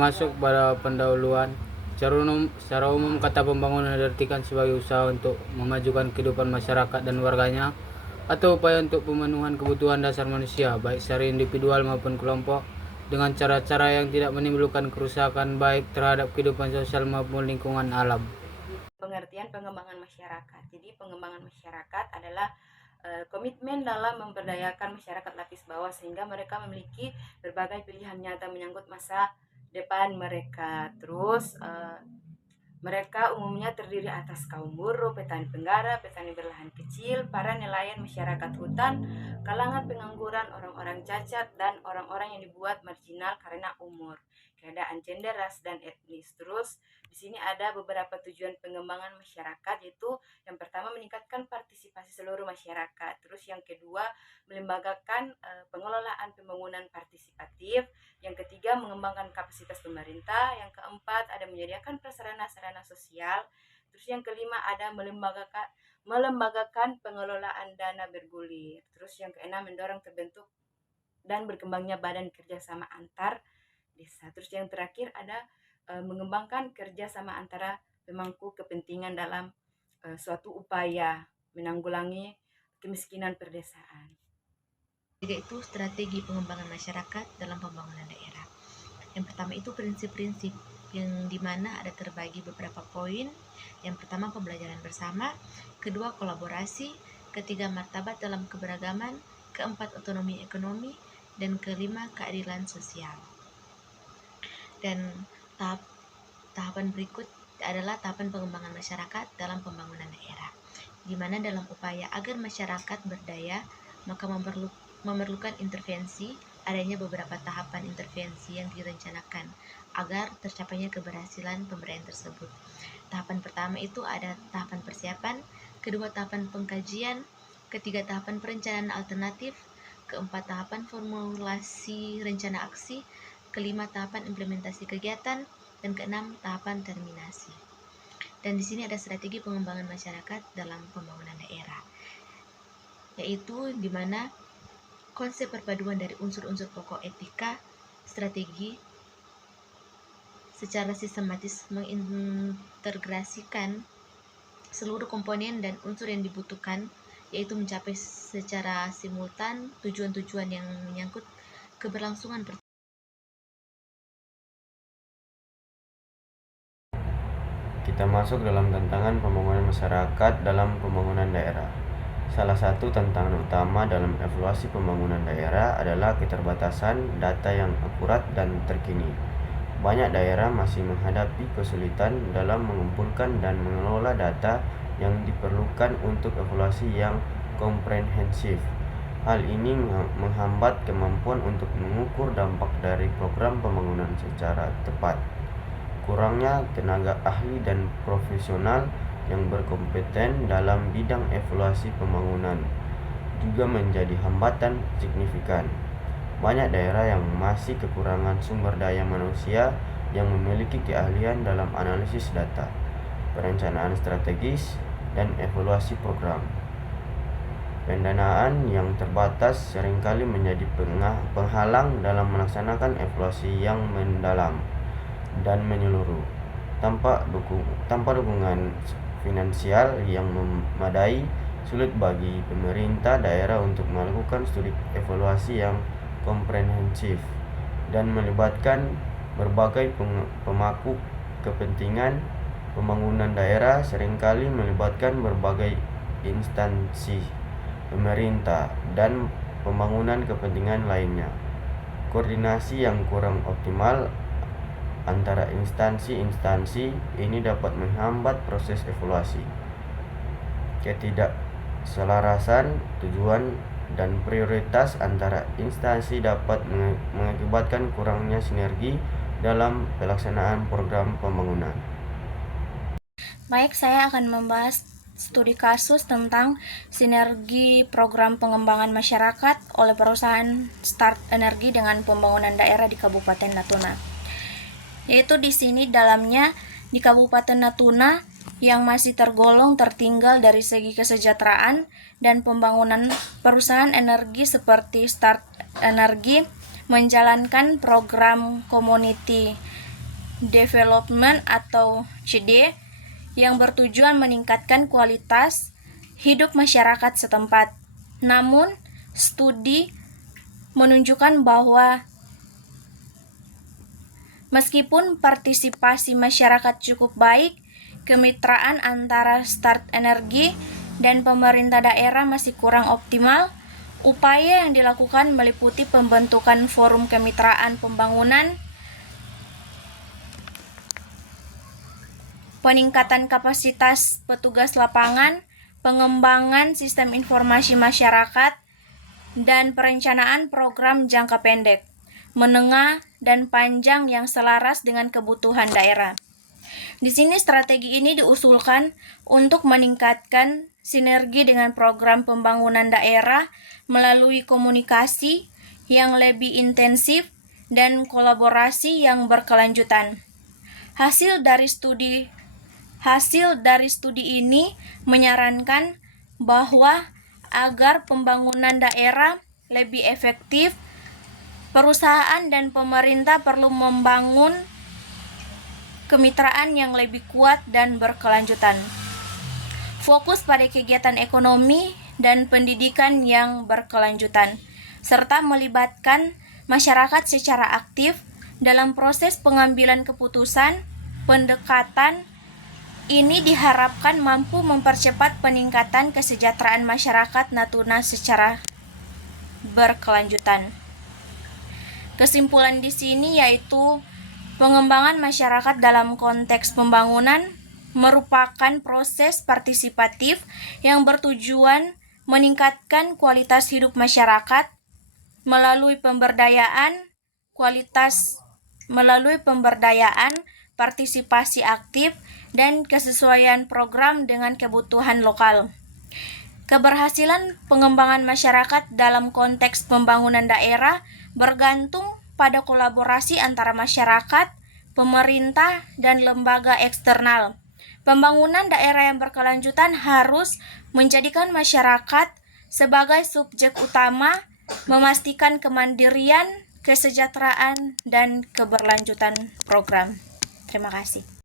masuk pada pendahuluan. Secara umum kata pembangunan diartikan sebagai usaha untuk memajukan kehidupan masyarakat dan warganya atau upaya untuk pemenuhan kebutuhan dasar manusia, baik secara individual maupun kelompok, dengan cara-cara yang tidak menimbulkan kerusakan baik terhadap kehidupan sosial maupun lingkungan alam. Pengertian pengembangan masyarakat. Jadi pengembangan masyarakat adalah komitmen dalam memberdayakan masyarakat lapis bawah sehingga mereka memiliki berbagai pilihan nyata menyangkut masa depan mereka. Terus mereka umumnya terdiri atas kaum buruh, petani penggara, petani berlahan kecil, para nelayan masyarakat hutan, kalangan pengangguran, orang-orang cacat, dan orang-orang yang dibuat marginal karena umur, keadaan gender, ras, dan etnis. Terus di sini ada beberapa tujuan pengembangan masyarakat, yaitu yang pertama meningkatkan partisipasi seluruh masyarakat. Terus yang kedua melembagakan pengelolaan pembangunan partisipatif. Yang ketiga mengembangkan kapasitas pemerintah. Yang keempat ada menyediakan prasarana-sarana sosial. Terus yang kelima ada melembagakan pengelolaan dana bergulir. Terus yang keenam mendorong terbentuk dan berkembangnya badan kerjasama antar desa. Terus yang terakhir ada mengembangkan kerjasama antara pemangku kepentingan dalam suatu upaya menanggulangi kemiskinan perdesaan. Tiga itu strategi pengembangan masyarakat dalam pembangunan daerah. Yang pertama itu prinsip-prinsip yang dimana ada terbagi beberapa poin. Yang pertama pembelajaran bersama, kedua kolaborasi, ketiga martabat dalam keberagaman, keempat otonomi ekonomi, dan kelima keadilan sosial. Dan tahapan berikut adalah tahapan pengembangan masyarakat dalam pembangunan daerah, di mana dalam upaya agar masyarakat berdaya maka memerlukan intervensi. Adanya beberapa tahapan intervensi yang direncanakan agar tercapainya keberhasilan pemberdayaan tersebut. Tahapan pertama itu ada tahapan persiapan, kedua tahapan pengkajian, ketiga tahapan perencanaan alternatif, keempat tahapan formulasi rencana aksi, kelima tahapan implementasi kegiatan, dan keenam tahapan terminasi. Dan di sini ada strategi pengembangan masyarakat dalam pembangunan daerah, yaitu di mana konsep perpaduan dari unsur-unsur pokok etika, strategi secara sistematis mengintegrasikan seluruh komponen dan unsur yang dibutuhkan, yaitu mencapai secara simultan tujuan-tujuan yang menyangkut keberlangsungan. Kita masuk dalam tantangan pembangunan masyarakat dalam pembangunan daerah. Salah satu tantangan utama dalam evaluasi pembangunan daerah adalah keterbatasan data yang akurat dan terkini. Banyak daerah masih menghadapi kesulitan dalam mengumpulkan dan mengelola data yang diperlukan untuk evaluasi yang komprehensif. Hal ini menghambat kemampuan untuk mengukur dampak dari program pembangunan secara tepat. Kurangnya tenaga ahli dan profesional yang berkompeten dalam bidang evaluasi pembangunan juga menjadi hambatan signifikan. Banyak daerah yang masih kekurangan sumber daya manusia yang memiliki keahlian dalam analisis data, perencanaan strategis, dan evaluasi program. Pendanaan yang terbatas seringkali menjadi penghalang dalam melaksanakan evaluasi yang mendalam dan menyeluruh. Tanpa dukungan finansial yang memadai, sulit bagi pemerintah daerah untuk melakukan studi evaluasi yang komprehensif dan melibatkan berbagai pemangku kepentingan. Pembangunan daerah seringkali melibatkan berbagai instansi pemerintah dan pembangunan kepentingan lainnya. Koordinasi yang kurang optimal antara instansi-instansi ini dapat menghambat proses evaluasi. Ketidakselarasan tujuan dan prioritas antara instansi dapat mengakibatkan kurangnya sinergi dalam pelaksanaan program pembangunan. Baik, saya akan membahas studi kasus tentang sinergi program pengembangan masyarakat oleh perusahaan Start Energi dengan pembangunan daerah di Kabupaten Natuna. Yaitu di sini dalamnya di Kabupaten Natuna yang masih tergolong tertinggal dari segi kesejahteraan dan pembangunan, perusahaan energi seperti Start Energi menjalankan program community Development atau CD yang bertujuan meningkatkan kualitas hidup masyarakat setempat. Namun, studi menunjukkan bahwa meskipun partisipasi masyarakat cukup baik, kemitraan antara Start Energi dan pemerintah daerah masih kurang optimal. Upaya yang dilakukan meliputi pembentukan forum kemitraan pembangunan, peningkatan kapasitas petugas lapangan, pengembangan sistem informasi masyarakat, dan perencanaan program jangka pendek, menengah, dan panjang yang selaras dengan kebutuhan daerah. Di sini strategi ini diusulkan untuk meningkatkan sinergi dengan program pembangunan daerah melalui komunikasi yang lebih intensif dan kolaborasi yang berkelanjutan. Hasil dari studi ini menyarankan bahwa agar pembangunan daerah lebih efektif, perusahaan dan pemerintah perlu membangun kemitraan yang lebih kuat dan berkelanjutan. Fokus pada kegiatan ekonomi dan pendidikan yang berkelanjutan, serta melibatkan masyarakat secara aktif dalam proses pengambilan keputusan. Pendekatan ini diharapkan mampu mempercepat peningkatan kesejahteraan masyarakat Natuna secara berkelanjutan. Kesimpulan di sini yaitu pengembangan masyarakat dalam konteks pembangunan merupakan proses partisipatif yang bertujuan meningkatkan kualitas hidup masyarakat melalui pemberdayaan, partisipasi aktif, dan kesesuaian program dengan kebutuhan lokal. Keberhasilan pengembangan masyarakat dalam konteks pembangunan daerah bergantung pada kolaborasi antara masyarakat, pemerintah, dan lembaga eksternal. Pembangunan daerah yang berkelanjutan harus menjadikan masyarakat sebagai subjek utama, memastikan kemandirian, kesejahteraan, dan keberlanjutan program. Terima kasih.